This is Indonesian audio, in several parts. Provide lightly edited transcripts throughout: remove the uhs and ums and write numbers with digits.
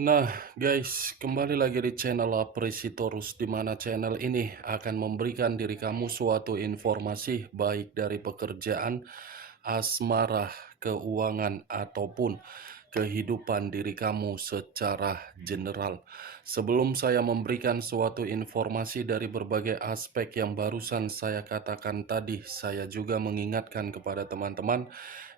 Nah, guys, kembali lagi di channel Apresitorus, di mana channel ini akan memberikan diri kamu suatu informasi baik dari pekerjaan, asmara, keuangan, ataupun kehidupan diri kamu secara general. Sebelum saya memberikan suatu informasi dari berbagai aspek yang barusan saya katakan tadi, saya juga mengingatkan kepada teman-teman,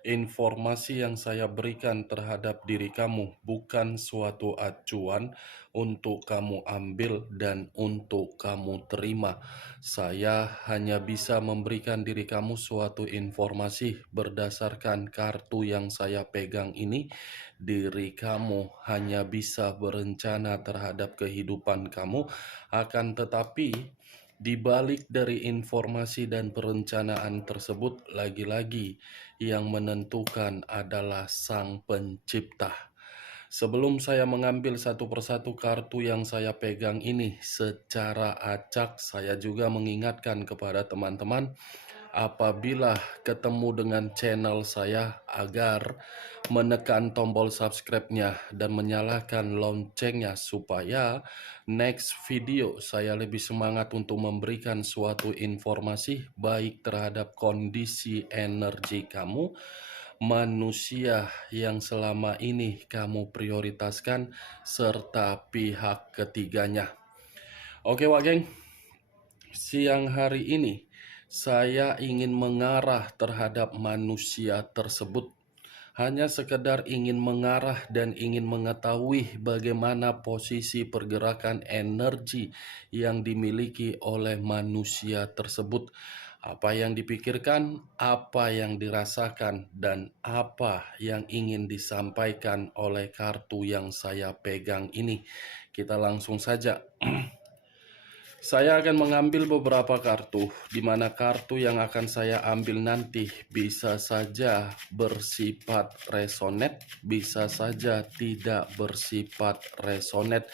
informasi yang saya berikan terhadap diri kamu bukan suatu acuan untuk kamu ambil dan untuk kamu terima. Saya hanya bisa memberikan diri kamu suatu informasi berdasarkan kartu yang saya pegang ini. Diri kamu hanya bisa berencana terhadap kehidupan kamu, akan tetapi di balik dari informasi dan perencanaan tersebut, lagi-lagi yang menentukan adalah Sang Pencipta. Sebelum saya mengambil satu persatu kartu yang saya pegang ini secara acak, saya juga mengingatkan kepada teman-teman apabila ketemu dengan channel saya agar menekan tombol subscribe-nya dan menyalakan loncengnya supaya next video saya lebih semangat untuk memberikan suatu informasi baik terhadap kondisi energi kamu, manusia yang selama ini kamu prioritaskan, serta pihak ketiganya. Oke, Wak Geng. Siang hari ini, saya ingin mengarah terhadap manusia tersebut. Hanya sekedar ingin mengarah dan ingin mengetahui bagaimana posisi pergerakan energi yang dimiliki oleh manusia tersebut. Apa yang dipikirkan, apa yang dirasakan, dan apa yang ingin disampaikan oleh kartu yang saya pegang ini. Kita langsung saja. Saya akan mengambil beberapa kartu, di mana kartu yang akan saya ambil nanti bisa saja bersifat resonate, bisa saja tidak bersifat resonate.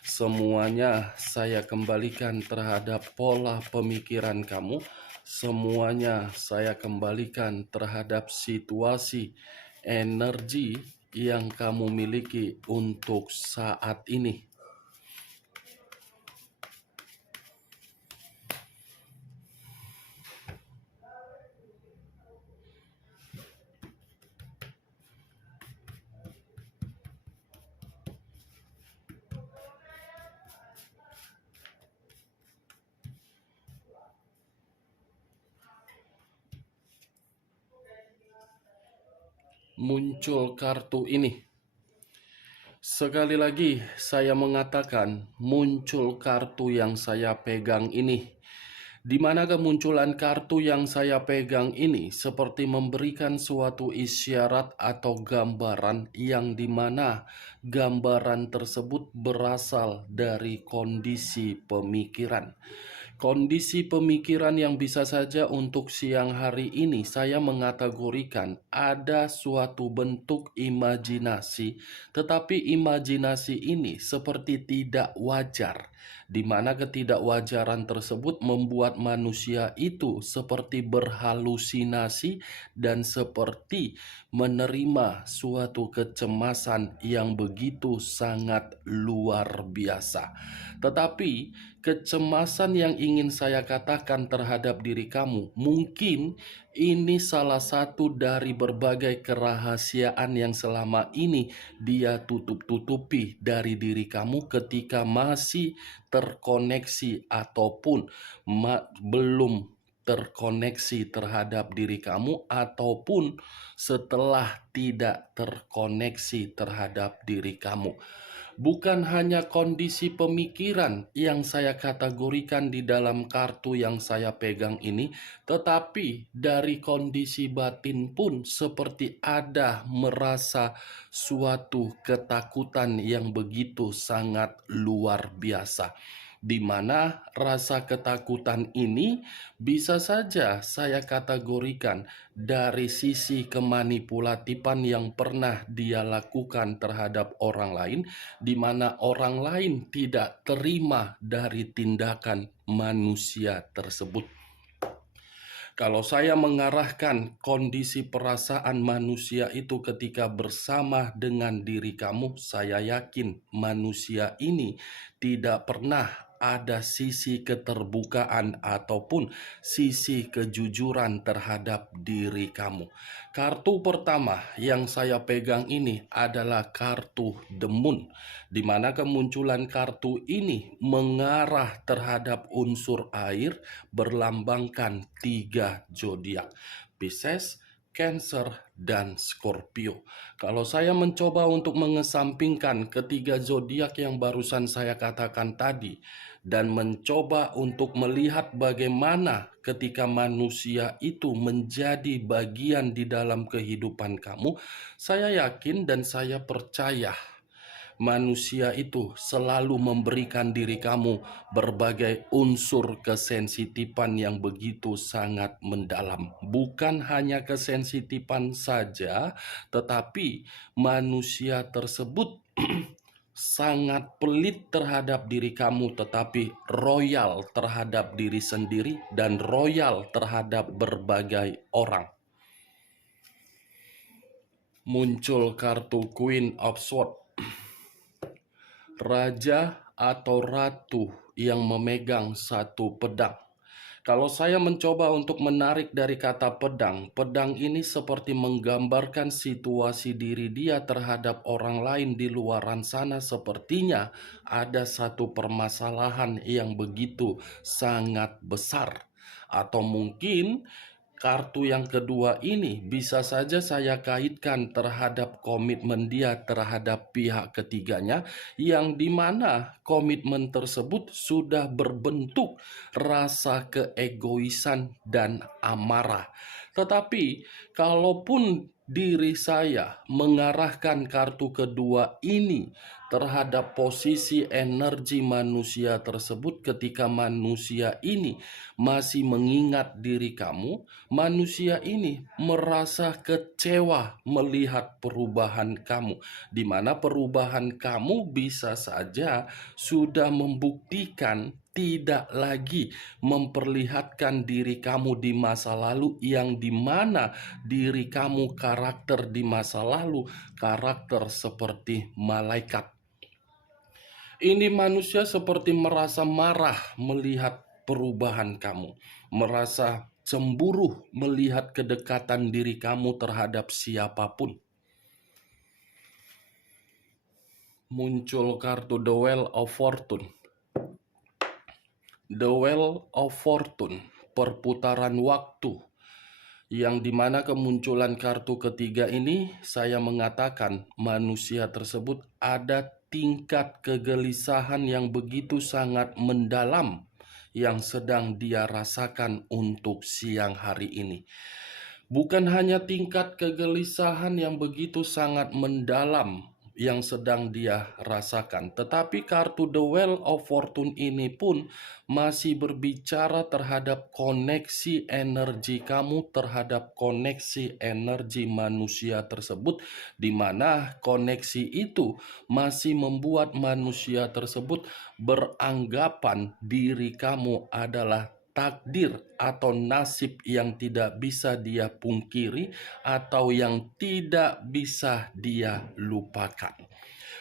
Semuanya saya kembalikan terhadap pola pemikiran kamu. Semuanya saya kembalikan terhadap situasi energi yang kamu miliki untuk saat ini. Muncul kartu ini. Sekali lagi saya mengatakan muncul kartu yang saya pegang ini. Di mana kemunculan kartu yang saya pegang ini seperti memberikan suatu isyarat atau gambaran yang dimana gambaran tersebut berasal dari kondisi pemikiran. Kondisi pemikiran yang bisa saja untuk siang hari ini saya mengategorikan ada suatu bentuk imajinasi, tetapi imajinasi ini seperti tidak wajar, di mana ketidakwajaran tersebut membuat manusia itu seperti berhalusinasi dan seperti menerima suatu kecemasan yang begitu sangat luar biasa. Tetapi kecemasan yang ingin saya katakan terhadap diri kamu, mungkin ini salah satu dari berbagai kerahasiaan yang selama ini dia tutup-tutupi dari diri kamu ketika masih terkoneksi ataupun belum terkoneksi terhadap diri kamu, ataupun setelah tidak terkoneksi terhadap diri kamu. Bukan hanya kondisi pemikiran yang saya kategorikan di dalam kartu yang saya pegang ini, tetapi dari kondisi batin pun seperti ada merasa suatu ketakutan yang begitu sangat luar biasa, di mana rasa ketakutan ini bisa saja saya kategorikan dari sisi kemanipulatifan yang pernah dia lakukan terhadap orang lain, di mana orang lain tidak terima dari tindakan manusia tersebut. Kalau saya mengarahkan kondisi perasaan manusia itu ketika bersama dengan diri kamu, saya yakin manusia ini tidak pernah ada sisi keterbukaan ataupun sisi kejujuran terhadap diri kamu. Kartu pertama yang saya pegang ini adalah kartu The Moon, di mana kemunculan kartu ini mengarah terhadap unsur air berlambangkan 3 zodiak: Pisces, Cancer, dan Scorpio. Kalau saya mencoba untuk mengesampingkan ketiga zodiak yang barusan saya katakan tadi dan mencoba untuk melihat bagaimana ketika manusia itu menjadi bagian di dalam kehidupan kamu, saya yakin dan saya percaya manusia itu selalu memberikan diri kamu berbagai unsur kesensitifan yang begitu sangat mendalam. Bukan hanya kesensitifan saja, tetapi manusia tersebut sangat pelit terhadap diri kamu, tetapi royal terhadap diri sendiri dan royal terhadap berbagai orang. Muncul kartu Queen of Swords, raja atau ratu yang memegang satu pedang. Kalau saya mencoba untuk menarik dari kata pedang, pedang ini seperti menggambarkan situasi diri dia terhadap orang lain di luaran sana. Sepertinya ada satu permasalahan yang begitu sangat besar. Atau mungkin kartu yang kedua ini bisa saja saya kaitkan terhadap komitmen dia terhadap pihak ketiganya, yang dimana komitmen tersebut sudah berbentuk rasa keegoisan dan amarah. Tetapi kalaupun diri saya mengarahkan kartu kedua ini terhadap posisi energi manusia tersebut, ketika manusia ini masih mengingat diri kamu, manusia ini merasa kecewa melihat perubahan kamu, di mana perubahan kamu bisa saja sudah membuktikan tidak lagi memperlihatkan diri kamu di masa lalu, yang dimana diri kamu karakter di masa lalu karakter seperti malaikat. Ini manusia seperti merasa marah melihat perubahan kamu, merasa cemburu melihat kedekatan diri kamu terhadap siapapun. Muncul kartu The Wheel of Fortune. The Wheel of Fortune, perputaran waktu, yang dimana kemunculan kartu ketiga ini saya mengatakan manusia tersebut ada tingkat kegelisahan yang begitu sangat mendalam yang sedang dia rasakan untuk siang hari ini. Bukan hanya tingkat kegelisahan yang begitu sangat mendalam yang sedang dia rasakan, tetapi kartu The Wheel of Fortune ini pun masih berbicara terhadap koneksi energi kamu terhadap koneksi energi manusia tersebut, di mana koneksi itu masih membuat manusia tersebut beranggapan diri kamu adalah takdir atau nasib yang tidak bisa dia pungkiri atau yang tidak bisa dia lupakan.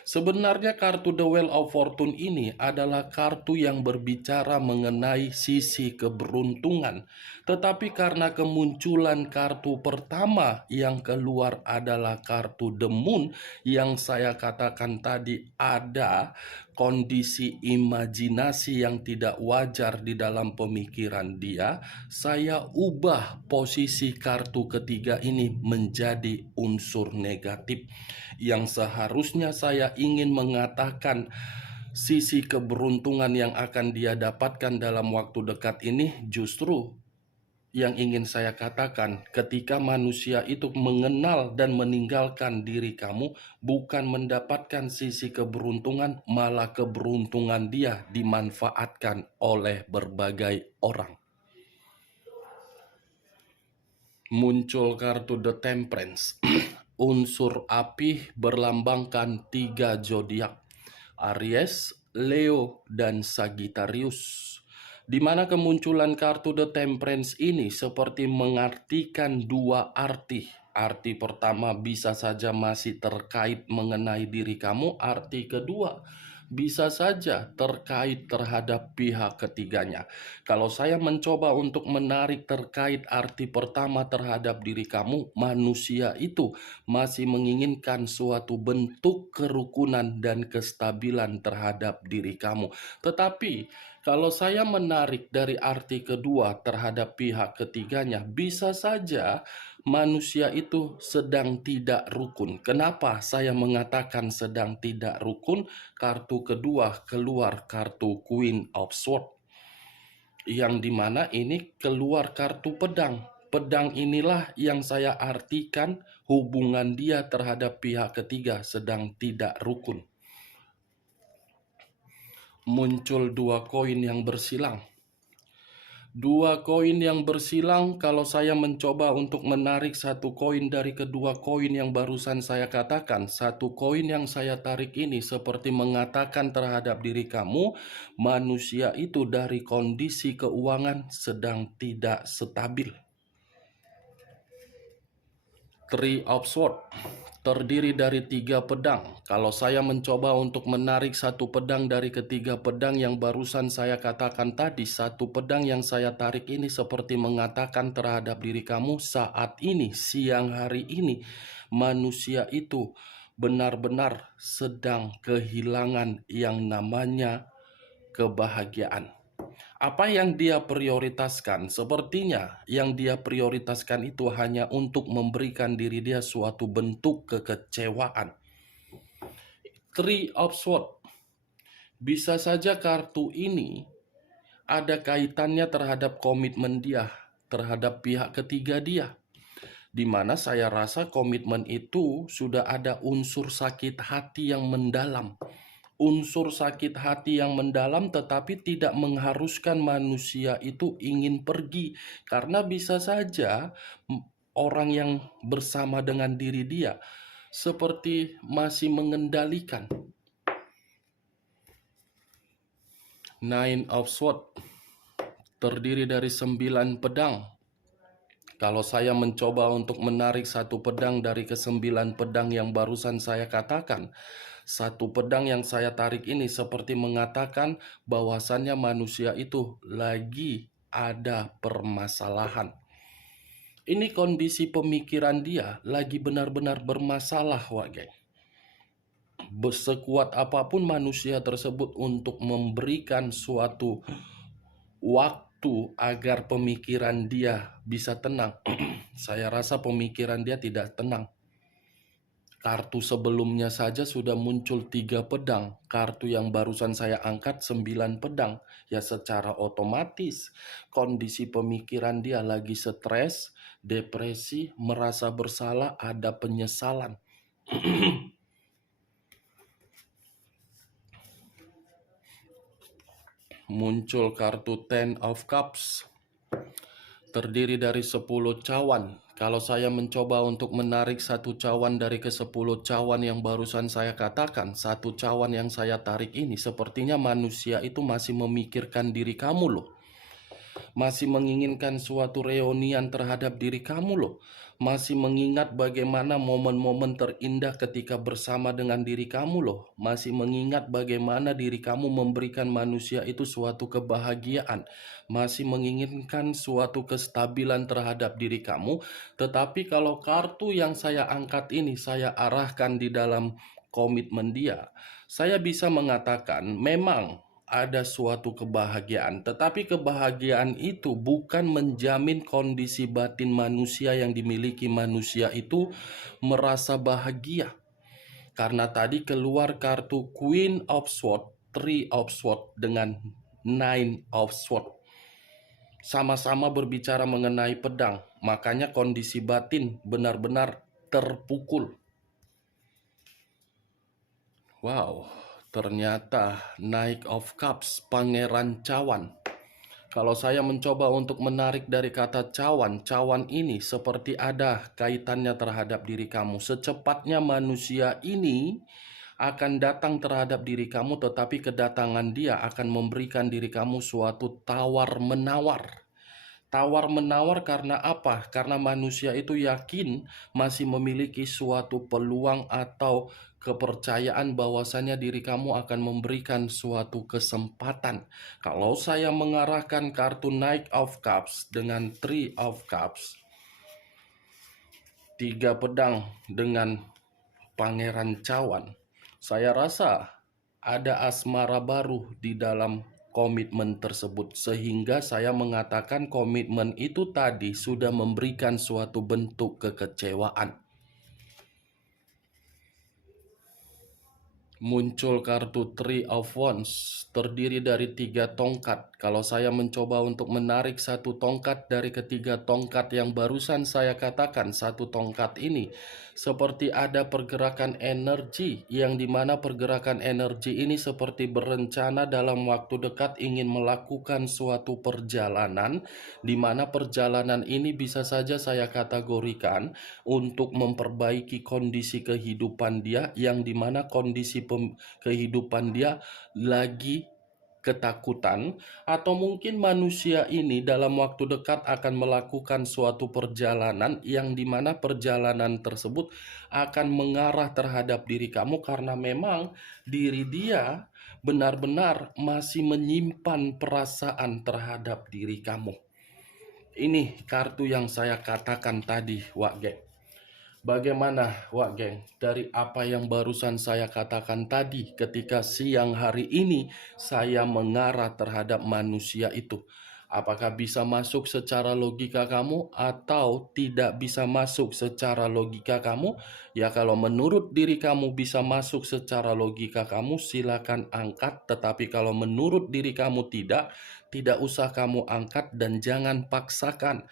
Sebenarnya kartu The Wheel of Fortune ini adalah kartu yang berbicara mengenai sisi keberuntungan. Tetapi karena kemunculan kartu pertama yang keluar adalah kartu The Moon, yang saya katakan tadi ada kondisi imajinasi yang tidak wajar di dalam pemikiran dia, saya ubah posisi kartu ketiga ini menjadi unsur negatif, yang seharusnya saya ingin mengatakan sisi keberuntungan yang akan dia dapatkan dalam waktu dekat ini. Justru yang ingin saya katakan, ketika manusia itu mengenal dan meninggalkan diri kamu, bukan mendapatkan sisi keberuntungan, malah keberuntungan dia dimanfaatkan oleh berbagai orang. Muncul kartu The Temperance. Unsur api berlambangkan 3 zodiak: Aries, Leo, dan Sagittarius. Di mana kemunculan kartu The Temperance ini seperti mengartikan dua arti. Arti pertama bisa saja masih terkait mengenai diri kamu, arti kedua bisa saja terkait terhadap pihak ketiganya. Kalau saya mencoba untuk menarik terkait arti pertama terhadap diri kamu, manusia itu masih menginginkan suatu bentuk kerukunan dan kestabilan terhadap diri kamu. Tetapi kalau saya menarik dari arti kedua terhadap pihak ketiganya, bisa saja manusia itu sedang tidak rukun. Kenapa saya mengatakan sedang tidak rukun? Kartu kedua keluar kartu Queen of Swords, yang dimana ini keluar kartu pedang. Pedang inilah yang saya artikan hubungan dia terhadap pihak ketiga sedang tidak rukun. Muncul dua koin yang bersilang. Dua koin yang bersilang, kalau saya mencoba untuk menarik satu koin dari kedua koin yang barusan saya katakan, satu koin yang saya tarik ini seperti mengatakan terhadap diri kamu, manusia itu dari kondisi keuangan sedang tidak stabil. Three of Swords terdiri dari 3 pedang. Kalau saya mencoba untuk menarik satu pedang dari ketiga pedang yang barusan saya katakan tadi, satu pedang yang saya tarik ini seperti mengatakan terhadap diri kamu saat ini, siang hari ini, manusia itu benar-benar sedang kehilangan yang namanya kebahagiaan. Apa yang dia prioritaskan? Sepertinya yang dia prioritaskan itu hanya untuk memberikan diri dia suatu bentuk kekecewaan. Three of Swords. Bisa saja kartu ini ada kaitannya terhadap komitmen dia, terhadap pihak ketiga dia. Di mana saya rasa komitmen itu sudah ada unsur sakit hati yang mendalam. Unsur sakit hati yang mendalam, tetapi tidak mengharuskan manusia itu ingin pergi, karena bisa saja orang yang bersama dengan diri dia seperti masih mengendalikan. Nine of Swords terdiri dari 9 pedang. Kalau saya mencoba untuk menarik satu pedang dari ke-9 pedang yang barusan saya katakan, satu pedang yang saya tarik ini seperti mengatakan bahwasannya manusia itu lagi ada permasalahan. Ini kondisi pemikiran dia lagi benar-benar bermasalah, geng. Sekuat apapun manusia tersebut untuk memberikan suatu waktu agar pemikiran dia bisa tenang, saya rasa pemikiran dia tidak tenang. Kartu sebelumnya saja sudah muncul 3 pedang. Kartu yang barusan saya angkat 9 pedang. Ya secara otomatis kondisi pemikiran dia lagi stres, depresi, merasa bersalah, ada penyesalan. Muncul kartu Ten of Cups. Terdiri dari 10 cawan. Kalau saya mencoba untuk menarik satu cawan dari ke-10 cawan yang barusan saya katakan, satu cawan yang saya tarik ini sepertinya manusia itu masih memikirkan diri kamu loh. Masih menginginkan suatu reunian terhadap diri kamu loh. Masih mengingat bagaimana momen-momen terindah ketika bersama dengan diri kamu loh. Masih mengingat bagaimana diri kamu memberikan manusia itu suatu kebahagiaan. Masih menginginkan suatu kestabilan terhadap diri kamu. Tetapi kalau kartu yang saya angkat ini saya arahkan di dalam komitmen dia, saya bisa mengatakan memang ada suatu kebahagiaan, tetapi kebahagiaan itu bukan menjamin kondisi batin manusia yang dimiliki manusia itu merasa bahagia. Karena tadi keluar kartu Queen of Swords, Three of Swords dengan Nine of Swords. Sama-sama berbicara mengenai pedang, makanya kondisi batin benar-benar terpukul. Wow, ternyata Knight of Cups, Pangeran Cawan. Kalau saya mencoba untuk menarik dari kata cawan, cawan ini seperti ada kaitannya terhadap diri kamu. Secepatnya manusia ini akan datang terhadap diri kamu, tetapi kedatangan dia akan memberikan diri kamu suatu tawar-menawar. Tawar-menawar karena apa? Karena manusia itu yakin masih memiliki suatu peluang atau kepercayaan bahwasanya diri kamu akan memberikan suatu kesempatan. Kalau saya mengarahkan kartu Knight of Cups dengan Three of Cups, 3 pedang dengan Pangeran Cawan, saya rasa ada asmara baru di dalam komitmen tersebut, sehingga saya mengatakan komitmen itu tadi sudah memberikan suatu bentuk kekecewaan. Muncul kartu Three of Wands, terdiri dari 3 tongkat. Kalau saya mencoba untuk menarik satu tongkat dari ketiga tongkat yang barusan saya katakan, satu tongkat ini seperti ada pergerakan energi, yang dimana pergerakan energi ini seperti berencana dalam waktu dekat ingin melakukan suatu perjalanan, di mana perjalanan ini bisa saja saya kategorikan untuk memperbaiki kondisi kehidupan dia, yang dimana kondisi kehidupan dia lagi ketakutan, atau mungkin manusia ini dalam waktu dekat akan melakukan suatu perjalanan yang dimana perjalanan tersebut akan mengarah terhadap diri kamu, karena memang diri dia benar-benar masih menyimpan perasaan terhadap diri kamu. Ini kartu yang saya katakan tadi, Wak Geng. Bagaimana, Wak Geng, dari apa yang barusan saya katakan tadi ketika siang hari ini saya mengarah terhadap manusia itu? Apakah bisa masuk secara logika kamu atau tidak bisa masuk secara logika kamu? Ya, kalau menurut diri kamu bisa masuk secara logika kamu, silakan angkat. Tetapi kalau menurut diri kamu tidak usah kamu angkat, dan jangan paksakan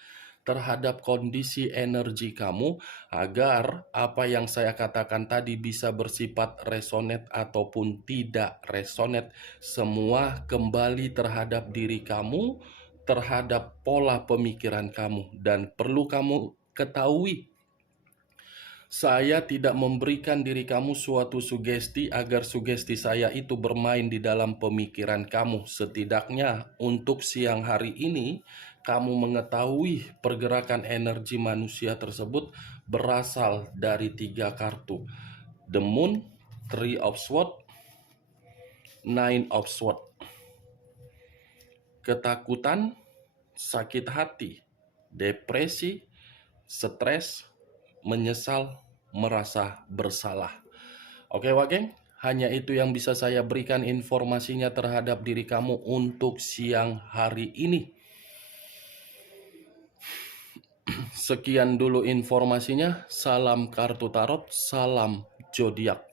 terhadap kondisi energi kamu, agar apa yang saya katakan tadi bisa bersifat resonate ataupun tidak resonate. Semua kembali terhadap diri kamu, terhadap pola pemikiran kamu. Dan perlu kamu ketahui, saya tidak memberikan diri kamu suatu sugesti agar sugesti saya itu bermain di dalam pemikiran kamu. Setidaknya untuk siang hari ini, kamu mengetahui pergerakan energi manusia tersebut berasal dari 3 kartu. The Moon, Three of Swords, Nine of Swords. Ketakutan, sakit hati, depresi, stres, menyesal, merasa bersalah. Oke, Wak Geng, hanya itu yang bisa saya berikan informasinya terhadap diri kamu untuk siang hari ini. Sekian dulu informasinya. Salam kartu tarot, salam zodiak.